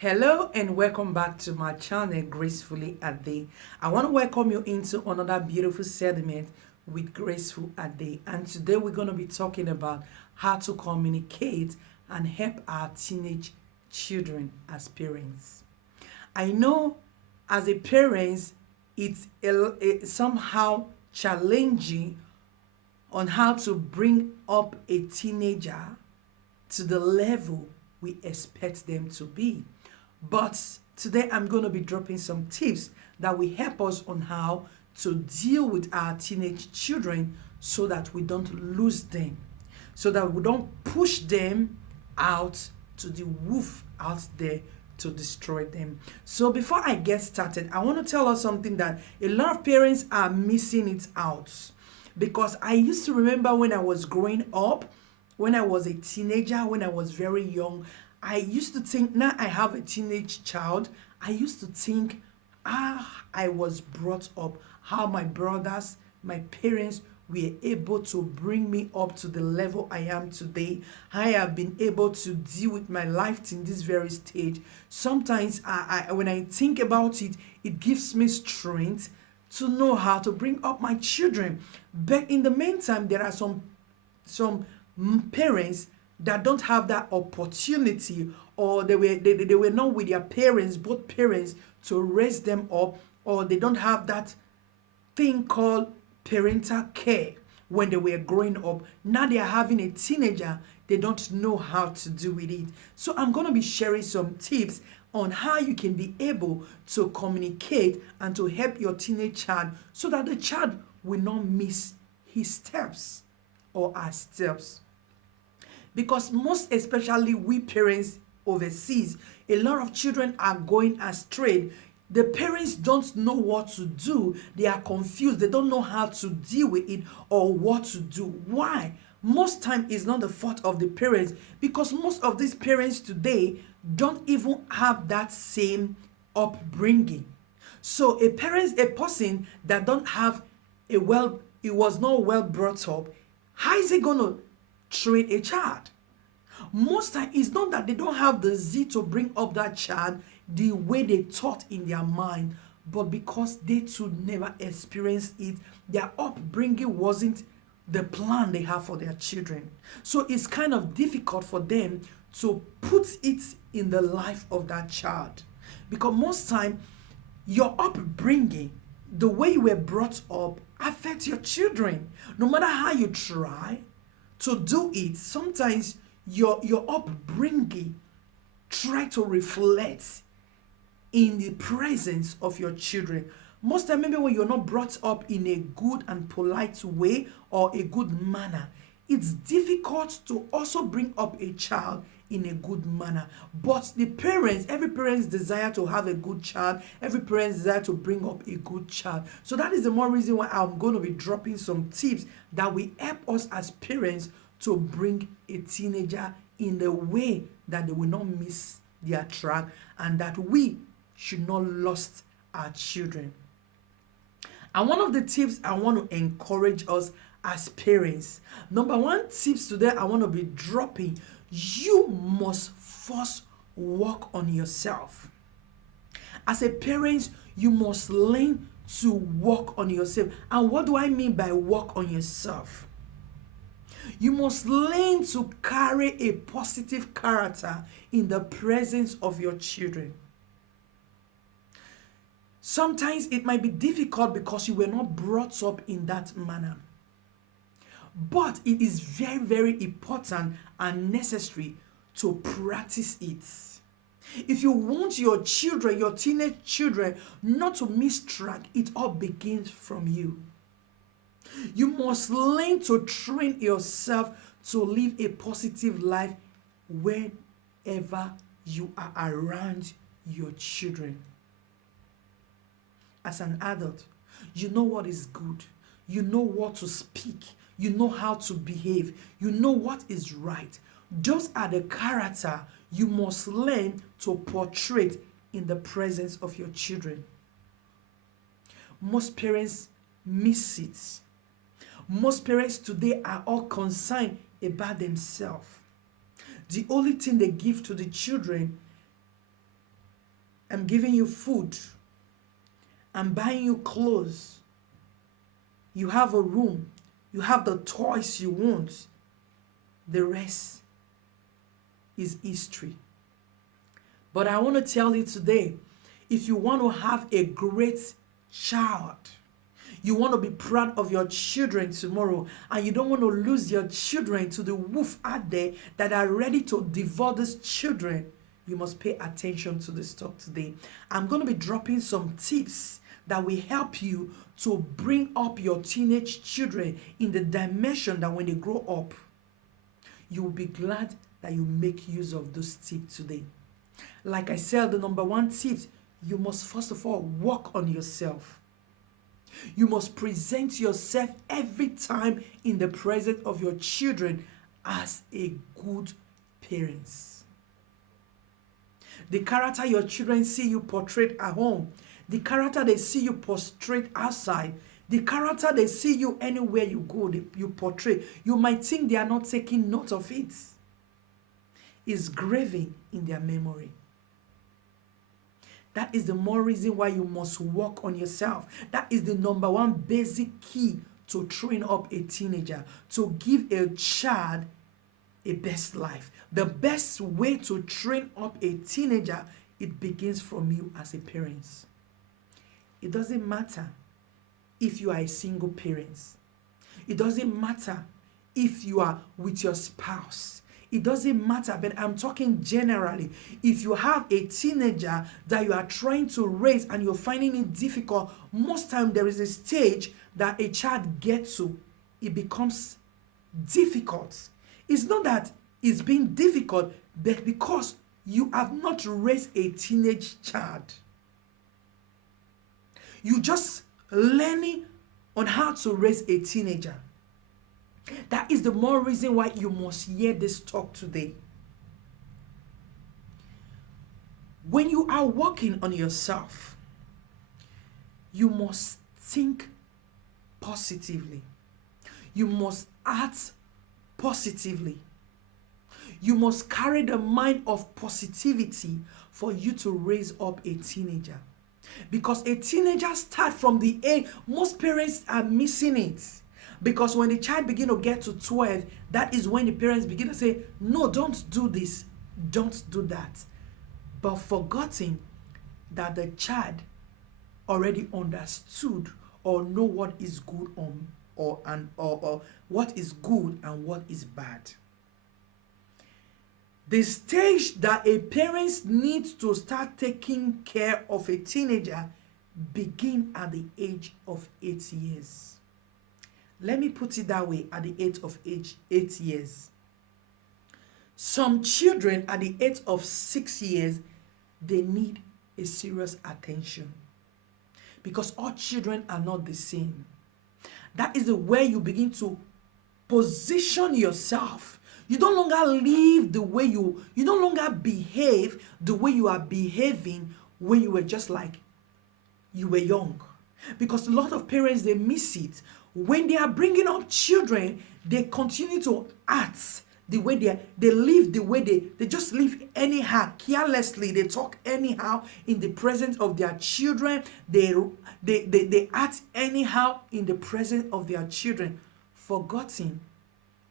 Hello and welcome back to my channel Gracefully Ade. I want to welcome you into another beautiful segment with Graceful Ade. And today we're going to be talking about how to communicate and help our teenage children as parents. I know as a parent it's somehow challenging on how to bring up a teenager to the level we expect them to be. But today I'm going to be dropping some tips that will help us on how to deal with our teenage children so that we don't lose them, so that we don't push them out to the wolf out there to destroy them. So before I get started, I want to tell us something that a lot of parents are missing it out. Because I used to remember when I was growing up, when I was a teenager, when I was very young, I used to think, now I have a teenage child, I used to think, I was brought up, how my brothers, my parents were able to bring me up to the level I am today. I have been able to deal with my life in this very stage. Sometimes when I think about it, it gives me strength to know how to bring up my children. But in the meantime, there are some parents that don't have that opportunity, or they were not with their parents, both parents, to raise them up, or they don't have that thing called parental care when they were growing up. Now they are having a teenager, they don't know how to do with it. So I'm going to be sharing some tips on how you can be able to communicate and to help your teenage child so that the child will not miss his steps or her steps. Because most especially we parents overseas, a lot of children are going astray. The parents don't know what to do. They are confused. They don't know how to deal with it or what to do. Why? Most time it's not the fault of the parents, because most of these parents today don't even have that same upbringing. So a person that don't have it was not well brought up, how is he gonna train a child? Most time it's not that they don't have the zeal to bring up that child the way they thought in their mind, but because they too never experienced it, their upbringing wasn't the plan they have for their children. So it's kind of difficult for them to put it in the life of that child. Because most time your upbringing, the way you were brought up, affects your children. No matter how you try to do it, sometimes your upbringing try to reflect in the presence of your children. Most time, maybe when you're not brought up in a good and polite way or a good manner, it's difficult to also bring up a child in a good manner. But the parents, every parent's desire to have a good child, every parent's desire to bring up a good child. So that is the more reason why I'm going to be dropping some tips that will help us as parents to bring a teenager in the way that they will not miss their track, and that we should not lose our children. And one of the tips I want to encourage us as parents, number one tips today I want to be dropping: you must first work on yourself. As a parent, you must learn to work on yourself. And what do I mean by work on yourself? You must learn to carry a positive character in the presence of your children. Sometimes it might be difficult because you were not brought up in that manner. But it is very, very important and necessary to practice it. If you want your children, your teenage children, not to miss track, it all begins from you. You must learn to train yourself to live a positive life whenever you are around your children. As an adult, you know what is good. You know what to speak. You know how to behave. You know what is right. Those are the character you must learn to portray in the presence of your children. Most parents miss it. Most parents today are all concerned about themselves. The only thing they give to the children I'm giving you food. I'm buying you clothes. You have a room. You have the toys you want. The rest is history. But I want to tell you today, if you want to have a great child, you want to be proud of your children tomorrow, and you don't want to lose your children to the wolf out there that are ready to devour these children, you must pay attention to this talk today. I'm going to be dropping some tips that will help you to bring up your teenage children in the dimension that when they grow up, you will be glad that you make use of those tips today. Like I said, the number one tip, you must first of all work on yourself. You must present yourself every time in the presence of your children as a good parent. The character your children see you portrayed at home, the character they see you portrayed outside, the character they see you anywhere you go, you portray, you might think they are not taking note of it. It's graving in their memory. That is the more reason why you must work on yourself. That is the number one basic key to train up a teenager, to give a child a best life. The best way to train up a teenager, it begins from you as a parent. It doesn't matter if you are a single parent. It doesn't matter if you are with your spouse. It doesn't matter, but I'm talking generally. If you have a teenager that you are trying to raise and you're finding it difficult, most time there is a stage that a child gets to, it becomes difficult. It's not that it's being difficult, but because you have not raised a teenage child. You just learning on how to raise a teenager. That is the more reason why you must hear this talk today. When you are working on yourself, you must think positively. You must act positively. You must carry the mind of positivity for you to raise up a teenager. Because a teenager starts from the age, most parents are missing it. Because when the child begin to get to 12, that is when the parents begin to say, no, don't do this, don't do that. But forgetting that the child already understood or know what is good or what is good and what is bad. The stage that a parent needs to start taking care of a teenager begin at the age of 8 years. Let me put it that way, at the age of 8 years. Some children at the age of 6 years, they need a serious attention. Because all children are not the same. That is the way you begin to position yourself. You no longer live the way you no longer behave the way you are behaving when you were just like you were young. Because a lot of parents, they miss it. When they are bringing up children, they continue to act the way they live the way they just live anyhow, carelessly. They talk anyhow in the presence of their children. They act anyhow in the presence of their children, forgetting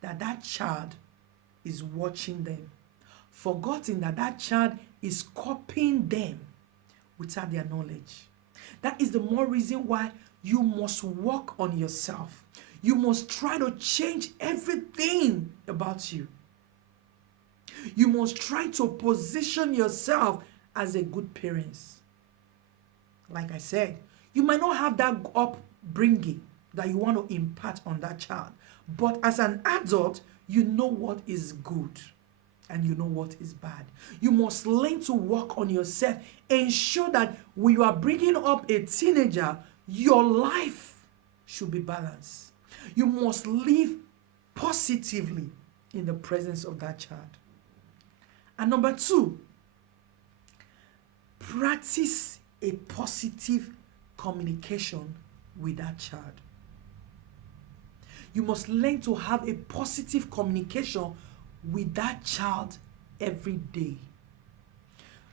that that child is watching them, forgetting that that child is copying them without their knowledge. That is the more reason why you must work on yourself. You must try to change everything about you. You must try to position yourself as a good parent. Like I said, you might not have that upbringing that you want to impart on that child. But as an adult, you know what is good and you know what is bad. You must learn to work on yourself. Ensure that when you are bringing up a teenager, your life should be balanced. You must live positively in the presence of that child. And number 2, practice a positive communication with that child. You must learn to have a positive communication with that child every day.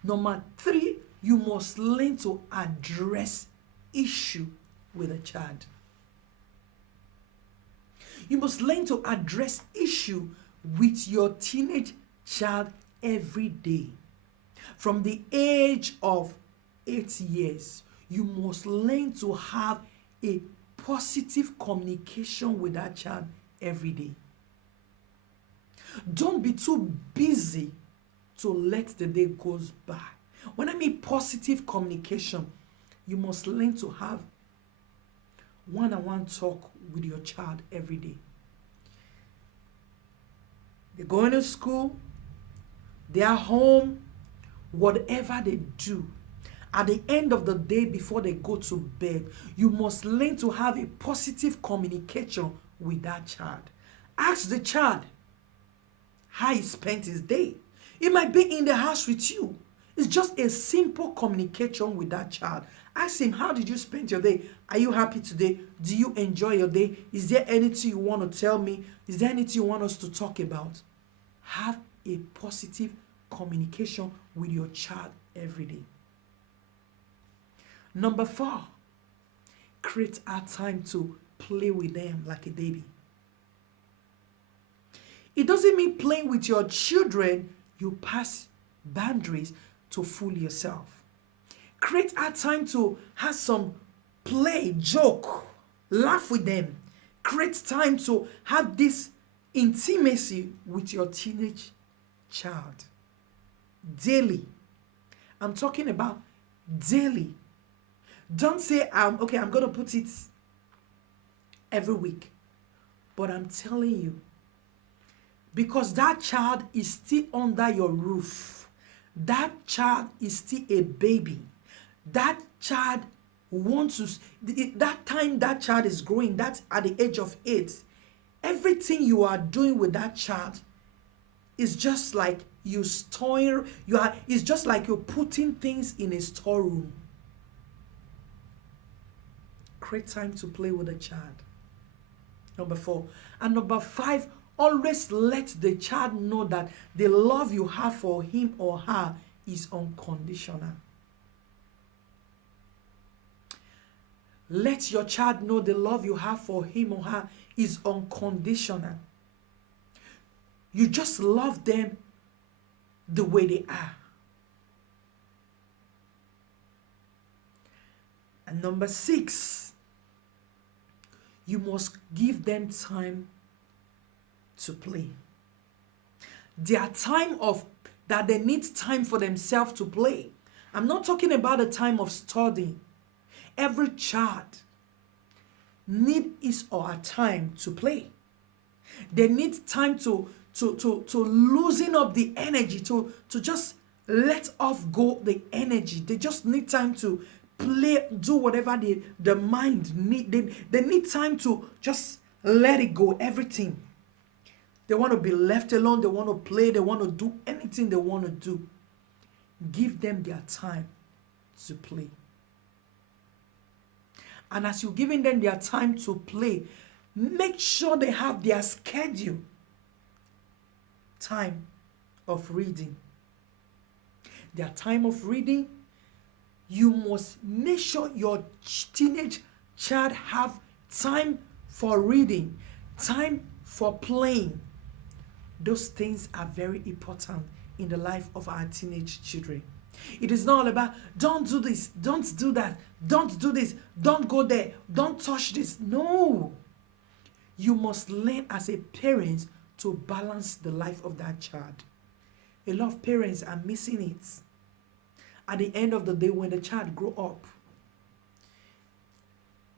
Number 3, You must learn to address issue with a child. You must learn to address issue with your teenage child every day. From the age of 8 years, you must learn to have a positive communication with that child every day. Don't be too busy to let the day goes by. When I mean positive communication, you must learn to have one-on-one talk with your child every day. They're going to school, they are home, whatever they do, at the end of the day before they go to bed, you must learn to have a positive communication with that child. Ask the child how he spent his day. It might be in the house with you. It's just a simple communication with that child. Ask him, how did you spend your day? Are you happy today? Do you enjoy your day? Is there anything you want to tell me? Is there anything you want us to talk about? Have a positive communication with your child every day. Number 4, create a time to play with them like a baby. It doesn't mean playing with your children, you pass boundaries to fool yourself. Create a time to have some play, joke, laugh with them. Create time to have this intimacy with your teenage child. Daily. I'm talking about daily. Don't say, okay, I'm going to put it every week. But I'm telling you, because that child is still under your roof. That child is still a baby. That child wants to, that time that child is growing, that's at the age of 8. Everything you are doing with that child is just like it's just like you're putting things in a storeroom. Create time to play with a child. Number 4. And number 5, always let the child know that the love you have for him or her is unconditional. Let your child know the love you have for him or her is unconditional. You just love them the way they are. And number 6, you must give them time to play. Their time of that they need time for themselves to play. I'm not talking about the time of studying. Every child need his or her time to play. They need time to loosen up the energy, to just let off go the energy. They just need time to play, do whatever the mind need. They need time to just let it go, everything. They want to be left alone. They want to play. They want to do anything they want to do. Give them their time to play. And as you're giving them their time to play, make sure they have their schedule. Time of reading. Their time of reading, you must make sure your teenage child have time for reading, time for playing. Those things are very important in the life of our teenage children. It is not all about, don't do this, don't do that, don't do this, don't go there, don't touch this. No. You must learn as a parent to balance the life of that child. A lot of parents are missing it. At the end of the day, when the child grow up,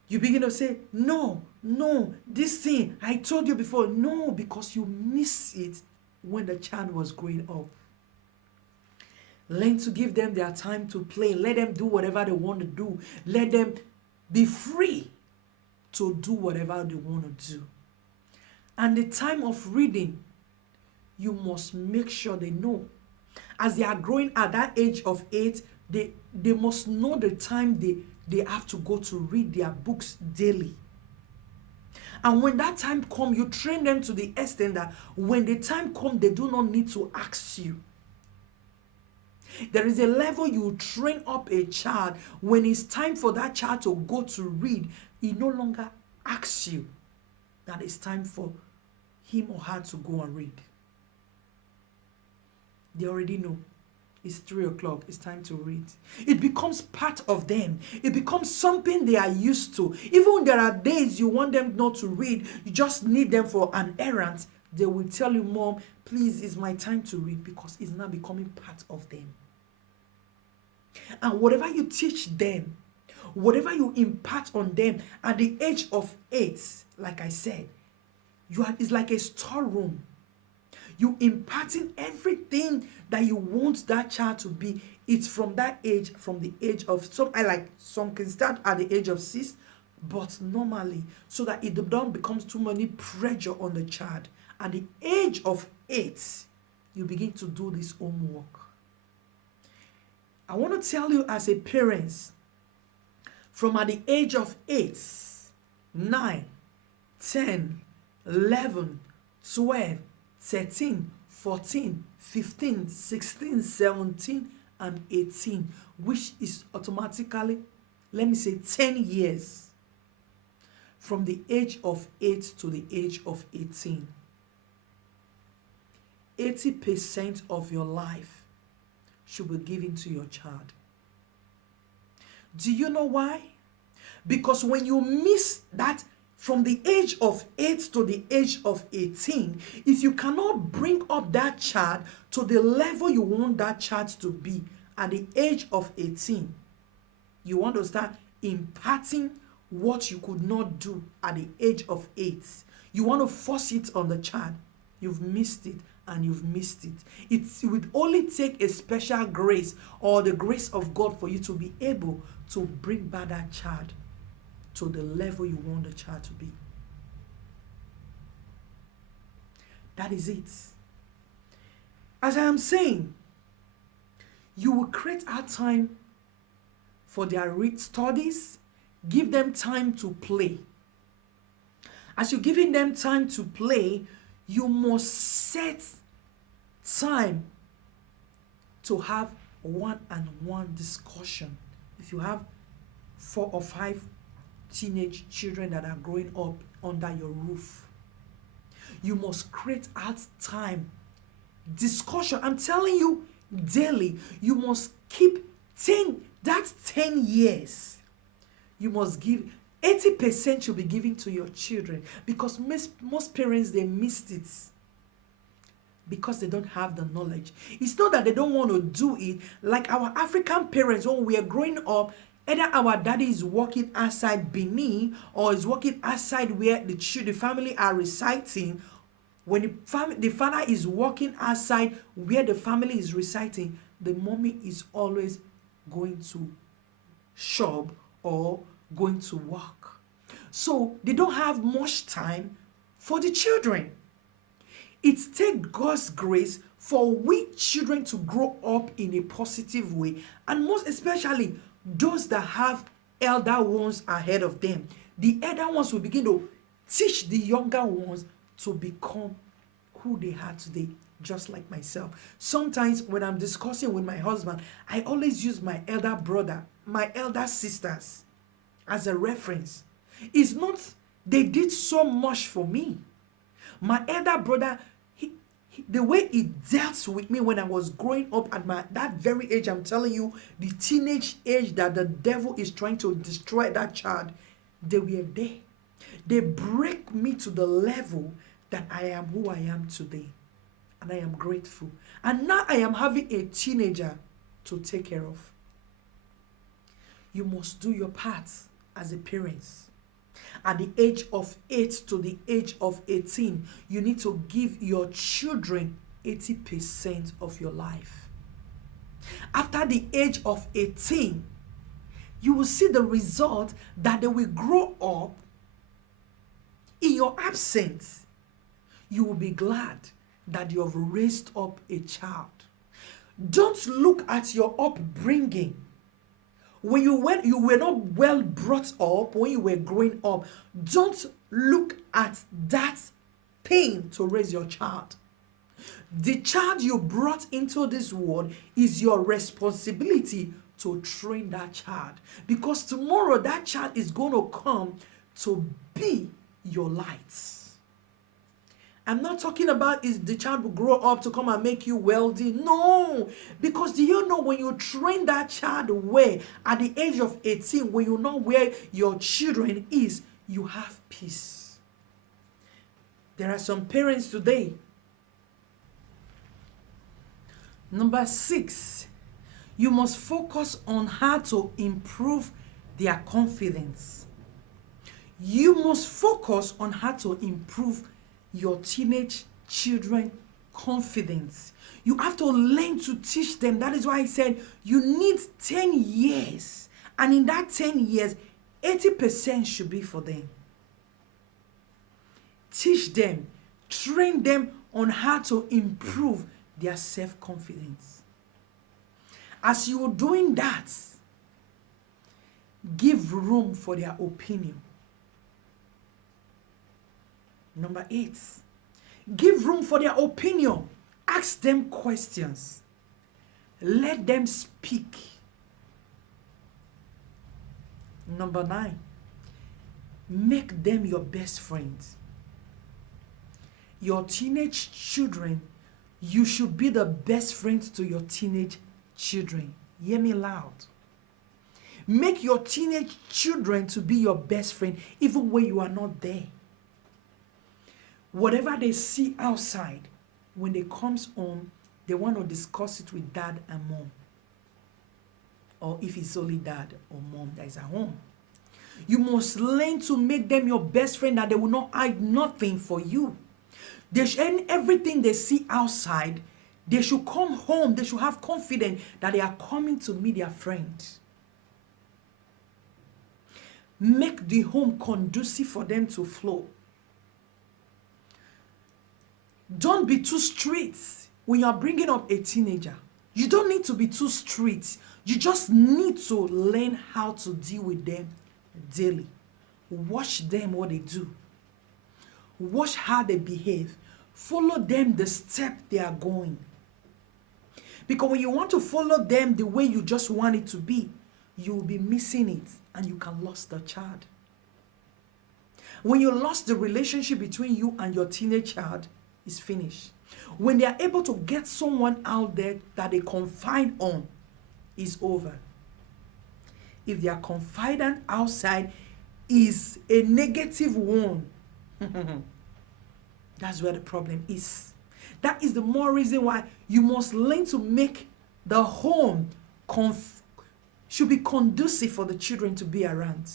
you begin to say, no, this thing, I told you before. No, because you miss it when the child was growing up. Learn to give them their time to play. Let them do whatever they want to do. Let them be free to do whatever they want to do. And the time of reading, you must make sure they know. As they are growing at that age of 8, they must know the time they have to go to read their books daily. And when that time comes, you train them to the extent that when the time comes, they do not need to ask you. There is a level you train up a child. When it's time for that child to go to read, he no longer asks you that it's time for him or her to go and read. They already know. It's 3 o'clock. It's time to read. It becomes part of them. It becomes something they are used to. Even when there are days you want them not to read, you just need them for an errand, they will tell you, Mom, please, it's my time to read, because it's now becoming part of them. And whatever you teach them, whatever you impart on them at the age of 8, like I said, it's like a storeroom. You imparting everything that you want that child to be. It's from that age, from the age of some can start at the age of 6, but normally, so that it don't becomes too many pressure on the child. At the age of 8, you begin to do this homework. I want to tell you as a parent, from at the age of 8, 9, 10, 11, 12, 13, 14, 15, 16, 17, and 18, which is automatically, let me say, 10 years. From the age of 8 to the age of 18. 80% of your life should be given to your child. Do you know why? Because when you miss that from the age of 8 to the age of 18, if you cannot bring up that child to the level you want that child to be at the age of 18, you want to start imparting what you could not do at the age of 8. You want to force it on the child. You've missed it, and you've missed it. It would only take a special grace or the grace of God for you to be able to bring back that child to the level you want the child to be. That is it. As I am saying, you will create a time for their studies. Give them time to play. As you're giving them time to play, you must set time to have one-on-one discussion. If you have 4 or 5 teenage children that are growing up under your roof, you must create out time, discussion. I'm telling you, daily, you must keep 10 years. You must give 80% should be given to your children, because most parents, they missed it because they don't have the knowledge. It's not that they don't want to do it. Like our African parents, when we are growing up, either our daddy is working outside Benin or is working outside where the family are reciting. When the father is working outside where the family is reciting, the mommy is always going to shop or going to work. So they don't have much time for the children. It takes God's grace for we children to grow up in a positive way, and most especially those that have elder ones ahead of them. The elder ones will begin to teach the younger ones to become who they are today, just like myself. Sometimes when I'm discussing with my husband, I always use my elder brother, my elder sisters as a reference. It's not they did so much for me. My elder brother, the way he dealt with me when I was growing up at that very age, I'm telling you, the teenage age that the devil is trying to destroy that child, they were there. They break me to the level that I am who I am today. And I am grateful. And now I am having a teenager to take care of. You must do your part as a parent. At the age of 8 to the age of 18, you need to give your children 80% of your life. After the age of 18, you will see the result that they will grow up in your absence. You will be glad that you have raised up a child. Don't look at your upbringing. When you were not well brought up, when you were growing up, don't look at that pain to raise your child. The child you brought into this world is your responsibility to train that child, because tomorrow that child is going to come to be your light. I'm not talking about is the child will grow up to come and make you wealthy. No, because do you know when you train that child well at the age of 18, when you know where your children is, you have peace. There are some parents today. Number 6, you must focus on how to improve their confidence. You must focus on how to improve your teenage children confidence. You have to learn to teach them. That is why I said you need 10 years. And in that 10 years, 80% should be for them. Teach them, train them on how to improve their self-confidence. As you are doing that, give room for their opinion. Number 8, give room for their opinion. Ask them questions. Let them speak. Number 9, make them your best friends. Your teenage children, you should be the best friend to your teenage children. Hear me loud. Make your teenage children to be your best friend, even when you are not there. Whatever they see outside, when they comes home, they want to discuss it with dad and mom. Or if it's only dad or mom that is at home. You must learn to make them your best friend, that they will not hide nothing for you. Everything they see outside, they should come home. They should have confidence that they are coming to meet their friend. Make the home conducive for them to flow. Don't be too strict when you are bringing up a teenager. You don't need to be too strict. You just need to learn how to deal with them daily. Watch them what they do. Watch how they behave. Follow them the step they are going. Because when you want to follow them the way you just want it to be, you will be missing it and you can lose the child. When you lost the relationship between you and your teenage child, it's finished. When they are able to get someone out there that they confide on, it's over. If their confidant outside is a negative one, that's where the problem is. That is the more reason why you must learn to make the home should be conducive for the children to be around.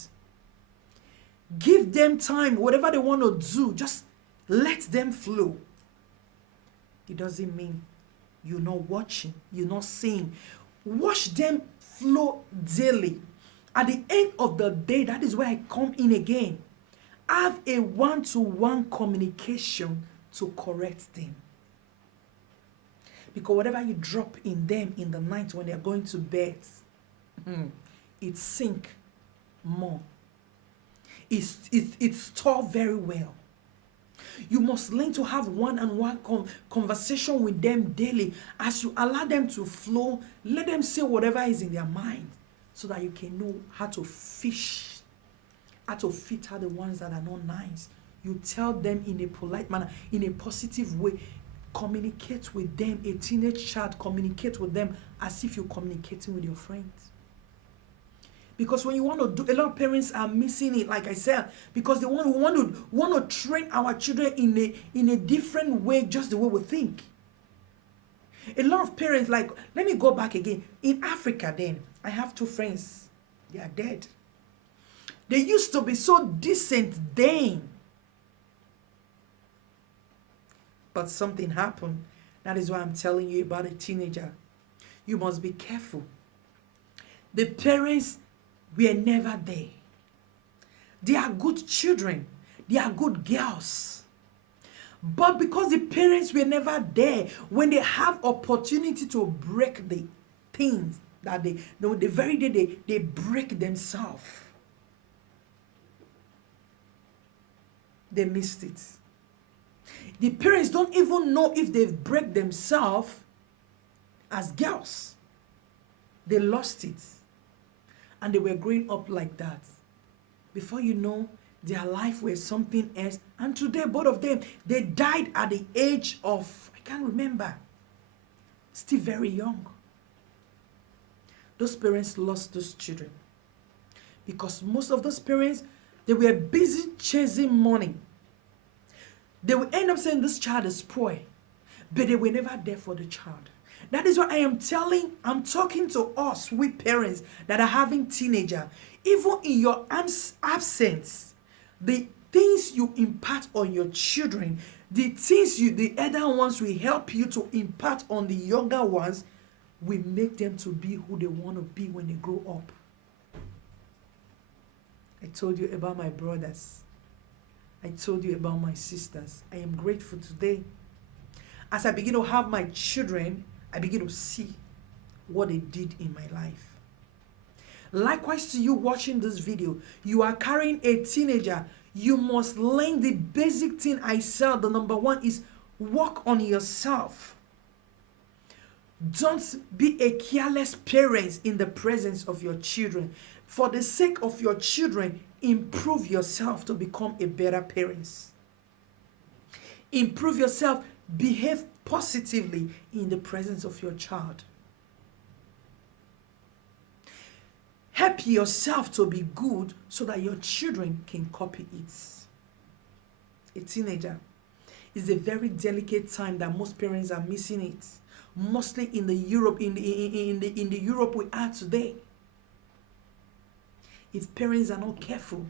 Give them time. Whatever they want to do, just let them flow. It doesn't mean you're not watching, you're not seeing. Watch them flow daily. At the end of the day, that is where I come in again. Have a one-to-one communication to correct them. Because whatever you drop in them in the night when they're going to bed, it sink more. It's stored very well. You must learn to have one-on-one conversation with them daily. As you allow them to flow, let them say whatever is in their mind so that you can know how to fish, how to filter the ones that are not nice. You tell them in a polite manner, in a positive way. Communicate with them. A teenage child, communicate with them as if you're communicating with your friends. Because when you want to do, a lot of parents are missing it, like I said, because they want to train our children in a different way, just the way we think. A lot of parents, like, let me go back again. In Africa then, I have 2 friends. They are dead. They used to be so decent then. But something happened. That is why I'm telling you about a teenager. You must be careful. The parents were never there. They are good children. They are good girls. But because the parents were never there, when they have opportunity to break the things that the very day they break themselves, they missed it. The parents don't even know if they've break themselves as girls. They lost it. And they were growing up like that. Before you know, their life was something else. And today, both of them, they died at the age of, I can't remember, still very young. Those parents lost those children. Because most of those parents, they were busy chasing money. They will end up saying this child is poor, but they were never there for the child. That is what I'm talking to us, we parents that are having teenager. Even in your absence, the things you impart on your children, the elder ones will help you to impart on the younger ones, will make them to be who they want to be when they grow up. I told you about my brothers. I told you about my sisters. I am grateful today. As I begin to have my children, I begin to see what they did in my life. Likewise to you watching this video, you are carrying a teenager. You must learn the basic thing I said. The number one is work on yourself. Don't be a careless parent in the presence of your children. For the sake of your children, improve yourself to become a better parent. Improve yourself. Behave positively in the presence of your child. Help yourself to be good so that your children can copy it. A teenager is a very delicate time that most parents are missing it. Mostly in the Europe we are today. If parents are not careful,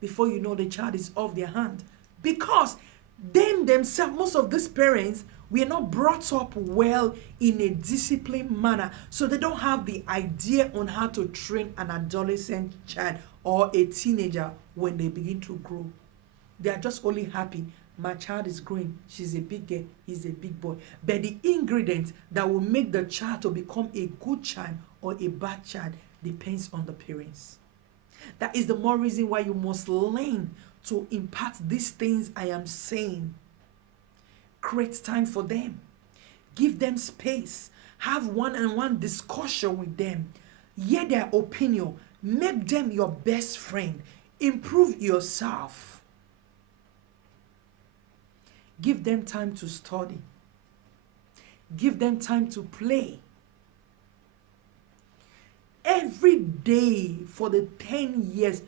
before you know, the child is off their hand. Because themselves, most of these parents were not brought up well in a disciplined manner. So they don't have the idea on how to train an adolescent child or a teenager when they begin to grow. They are just only happy. My child is growing. She's a big girl. He's a big boy. But the ingredients that will make the child to become a good child or a bad child depends on the parents. That is the more reason why you must learn to impart these things I am saying. Create time for them. Give them space. Have one-on-one discussion with them. Hear their opinion. Make them your best friend. Improve yourself. Give them time to study. Give them time to play. Every day for the 10 years,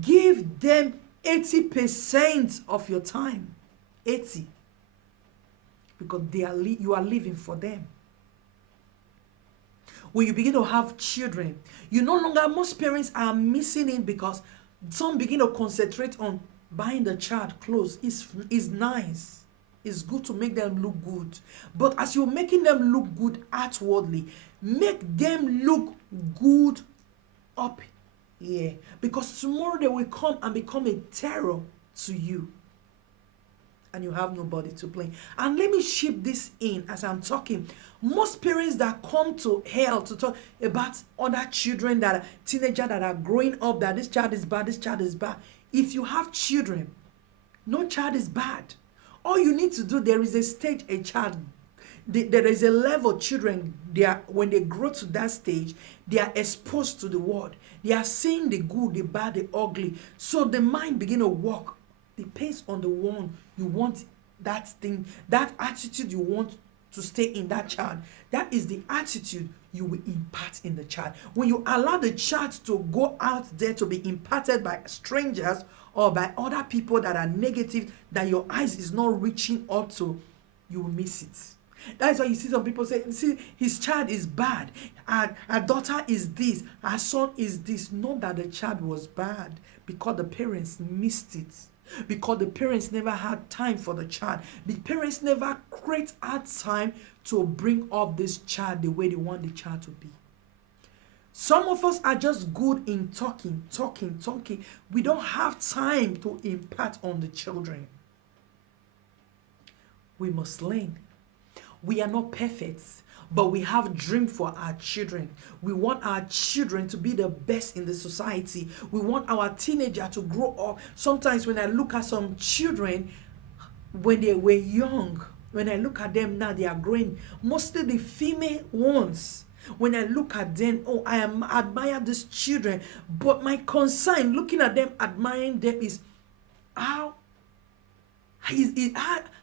give them 80% of your time. 80. Because you are living for them. When you begin to have children, most parents are missing it because some begin to concentrate on buying the child clothes. It's nice. It's good to make them look good. But as you're making them look good outwardly, make them look good up here. Because tomorrow they will come and become a terror to you. And you have nobody to blame. And let me ship this in as I'm talking. Most parents that come to hell to talk about other children, that are teenagers that are growing up, that this child is bad, this child is bad. If you have children, no child is bad. All you need to do, there is a stage a child, there is a level children, when they grow to that stage, they are exposed to the world. They are seeing the good, the bad, the ugly. So the mind begin to work. Depends on the one you want, that thing, that attitude you want to stay in that child. That is the attitude you will impart in the child. When you allow the child to go out there to be imparted by strangers or by other people that are negative, that your eyes is not reaching up to, you will miss it. That is why you see some people say, see, his child is bad. Our daughter is this. Our son is this. Not that the child was bad, because the parents missed it. Because the parents never had time for the child. The parents never create out time to bring up this child the way they want the child to be. Some of us are just good in talking. We don't have time to impart on the children. We must learn. We are not perfect, but we have dream for our children. We want our children to be the best in the society. We want our teenager to grow up. Sometimes when I look at some children, when they were young, when I look at them now, they are growing. Mostly the female ones. When I look at them, oh, admire these children. But my concern, looking at them, admiring them, is how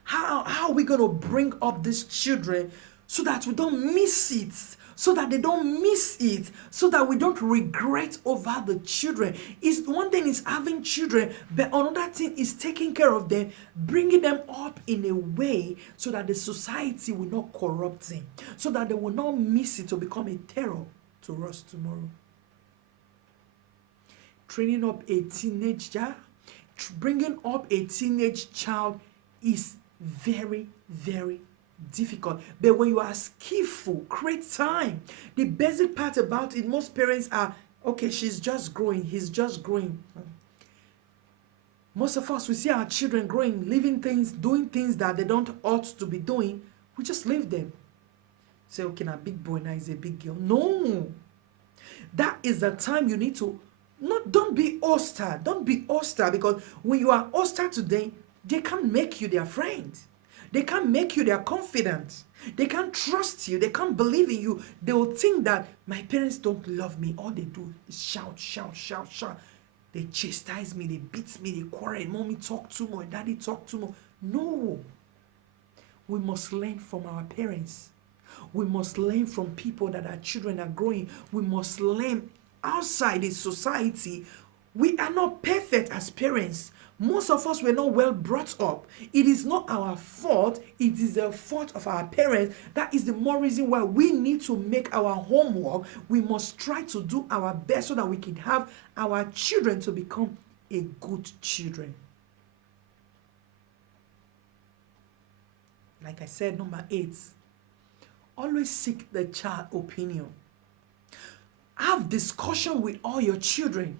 how are we going to bring up these children so that we don't miss it, so that they don't miss it, so that we don't regret over the children. Is one thing is having children, but another thing is taking care of them, bringing them up in a way so that the society will not corrupt them, so that they will not miss it to become a terror to us tomorrow. Training up a teenager, bringing up a teenage child is very, very difficult. But when you are skillful, create time. The basic part about it, most parents are, okay, she's just growing, he's just growing. Most of us, we see our children growing, living things, doing things that they don't ought to be doing. We just leave them. Say, okay, now big boy, now is a big girl. No. That is the time you need to, don't be hostile. Don't be hostile, because when you are hostile today, they can't make you their friend. They can't make you their confidant. They can't trust you. They can't believe in you. They will think that my parents don't love me. All they do is shout, shout, shout, shout. They chastise me. They beat me. They quarrel. Mommy talk too much. Daddy talk too much. No. We must learn from our parents. We must learn from people that our children are growing. We must learn outside the society. We are not perfect as parents. Most of us were not well brought up. It is not our fault. It is the fault of our parents. That is the more reason why we need to make our homework. We must try to do our best so that we can have our children to become a good children. Like I said, number 8, always seek the child opinion. Have discussion with all your children.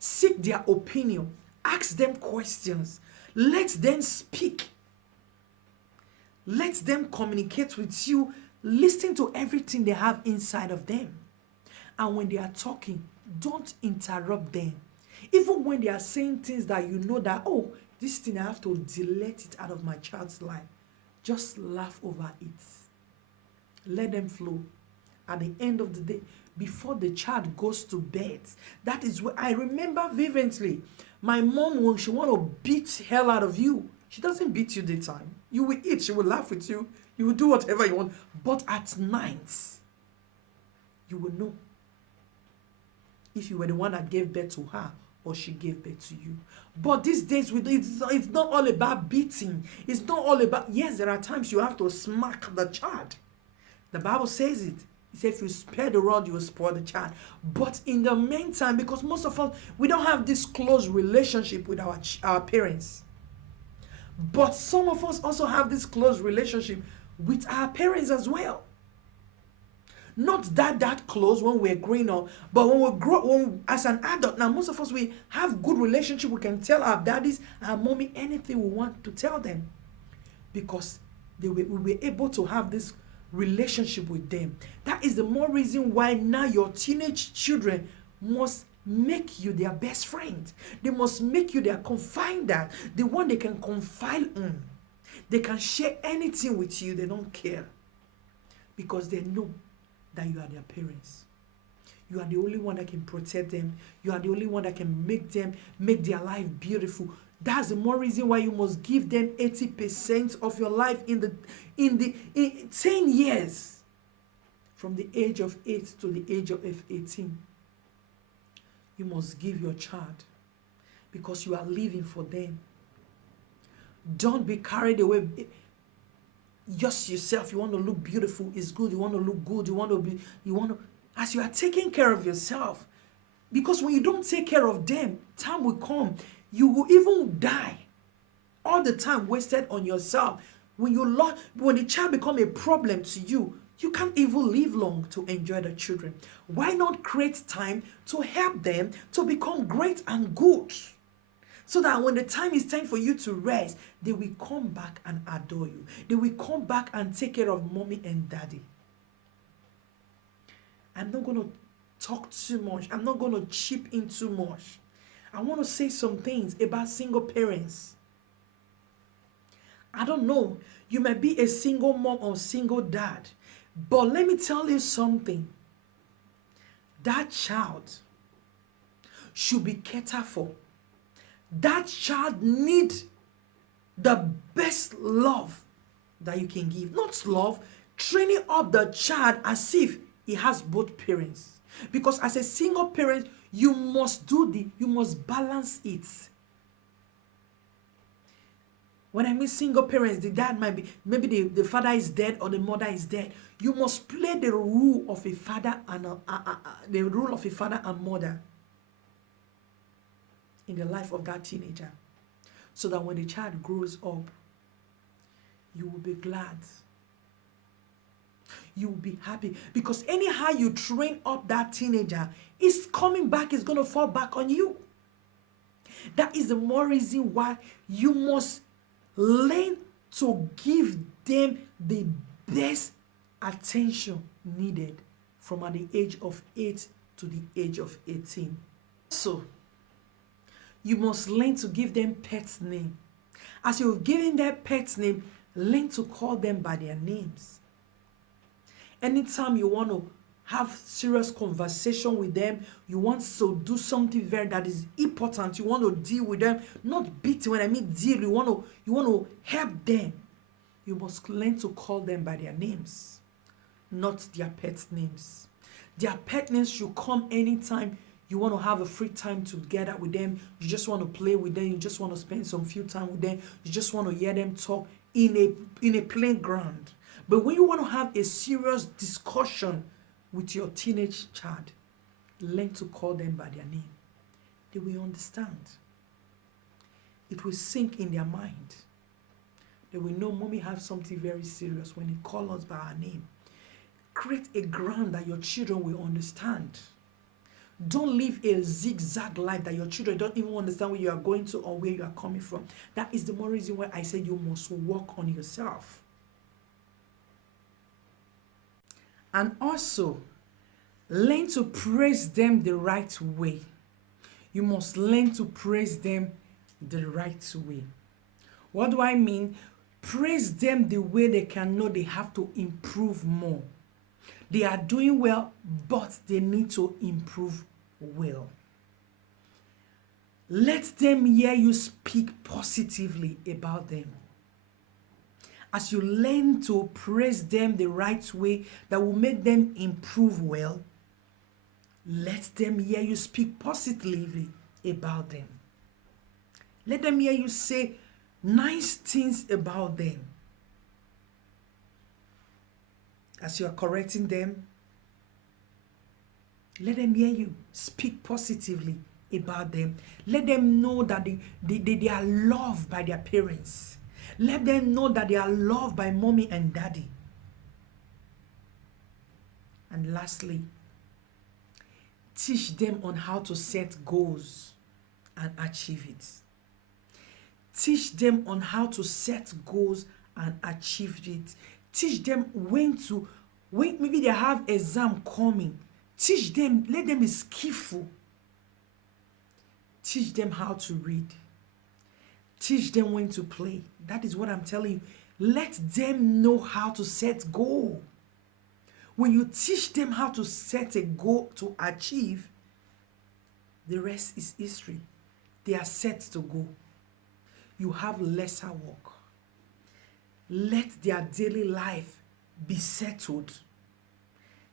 Seek their opinion. Ask them questions. Let them speak. Let them communicate with you. Listen to everything they have inside of them. And when they are talking, don't interrupt them. Even when they are saying things that you know that, oh, this thing I have to delete it out of my child's life. Just laugh over it. Let them flow. At the end of the day, before the child goes to bed, that is what I remember vividly. My mom, when she want to beat hell out of you, she doesn't beat you daytime. You will eat, she will laugh with you, you will do whatever you want. But at night, you will know if you were the one that gave birth to her or she gave birth to you. But these days, it's not all about beating. It's not all about, yes, there are times you have to smack the child. The Bible says it. It says if you spare the rod, you will spoil the child. But in the meantime, because most of us, we don't have this close relationship with our parents. But some of us also have this close relationship with our parents as well. Not that close when we're growing up, but when we grow, as an adult, now most of us, we have good relationship. We can tell our daddies, our mommy, anything we want to tell them. Because we were able to have this relationship with them. That is the more reason why now your teenage children must make you their best friend. They must make you their confidant, the one they can confide on. They can share anything with you. They don't care because they know that you are their parents. You are the only one that can protect them. You are the only one that can make their life beautiful. That's the more reason why you must give them 80% of your life in 10 years, from the age of 8 to the age of 18. You must give your child because you are living for them. Don't be carried away. Just yourself. You want to look beautiful. It's good. You want to look good. As you are taking care of yourself, because when you don't take care of them, time will come. You will even die. All the time wasted on yourself. When the child become a problem to you, you can't even live long to enjoy the children. Why not create time to help them to become great and good? So that when the time is time for you to rest, they will come back and adore you. They will come back and take care of mommy and daddy. I'm not going to talk too much. I'm not going to chip in too much. I want to say some things about single parents. I don't know. You might be a single mom or single dad. But let me tell you something. That child should be catered for. That child needs the best love that you can give. Not love, training up the child as if he has both parents. Because as a single parent, you must balance it. When I mean single parents, the dad might be, maybe the father is dead or the mother is dead. You must play the role of a father and mother in the life of that teenager, so that when the child grows up, you will be glad. You will be happy, because anyhow you train up that teenager, it's coming back, it's going to fall back on you. That is the more reason why you must learn to give them the best attention needed from at the age of 8 to the age of 18. So, you must learn to give them pet name. As you're giving their pet name, learn to call them by their names. Anytime you want to have serious conversation with them, you want to do something that is important, you want to deal with them, not beat. When I mean deal, you want to help them. You must learn to call them by their names, not their pet names. Their pet names should come anytime you want to have a free time together with them. You just want to play with them. You just want to spend some few time with them. You just want to hear them talk in a playground. But when you want to have a serious discussion with your teenage child, learn to call them by their name. They will understand. It will sink in their mind. They will know mommy has something very serious when he calls us by our name. Create a ground that your children will understand. Don't live a zigzag life that your children don't even understand where you are going to or where you are coming from. That is the more reason why I said you must work on yourself. And also, learn to praise them the right way. You must learn to praise them the right way. What do I mean? Praise them the way they can know they have to improve more. They are doing well, but they need to improve well. Let them hear you speak positively about them. As you learn to praise them the right way that will make them improve well, let them hear you speak positively about them. Let them hear you say nice things about them. As you are correcting them, let them hear you speak positively about them. Let them know that they are loved by their parents. Let them know that they are loved by mommy and daddy. And lastly, teach them on how to set goals and achieve it. Teach them on how to set goals and achieve it. Teach them when maybe they have exam coming. Teach them, let them be skillful. Teach them how to read. Teach them when to play. That is what I'm telling you. Let them know how to set goal. When you teach them how to set a goal to achieve, the rest is history. They are set to go. You have lesser work. Let their daily life be settled.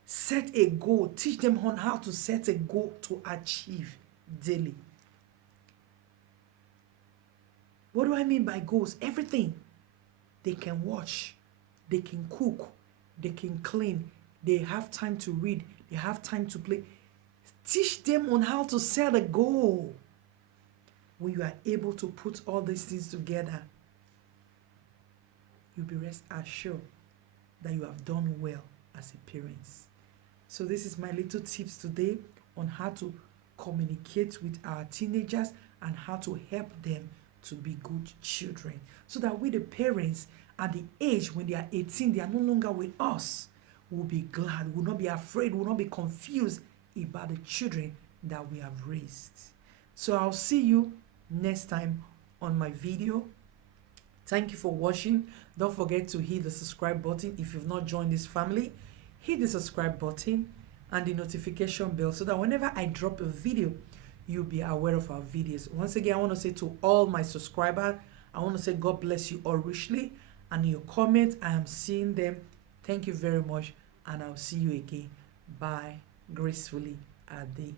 Set a goal. Teach them on how to set a goal to achieve daily. What do I mean by goals? Everything. They can watch. They can cook. They can clean. They have time to read. They have time to play. Teach them on how to set a goal. When you are able to put all these things together, you'll be rest assured that you have done well as a parent. So this is my little tips today on how to communicate with our teenagers and how to help them to be good children. So that we the parents at the age when they are 18, they are no longer with us. We'll be glad, we'll not be afraid, we'll not be confused about the children that we have raised. So I'll see you next time on my video. Thank you for watching. Don't forget to hit the subscribe button if you've not joined this family. Hit the subscribe button and the notification bell so that whenever I drop a video, you'll be aware of our videos. Once again, I want to say to all my subscribers, I want to say God bless you all richly. And your comments, I am seeing them. Thank you very much. And I'll see you again. Bye. Gracefully, Ade.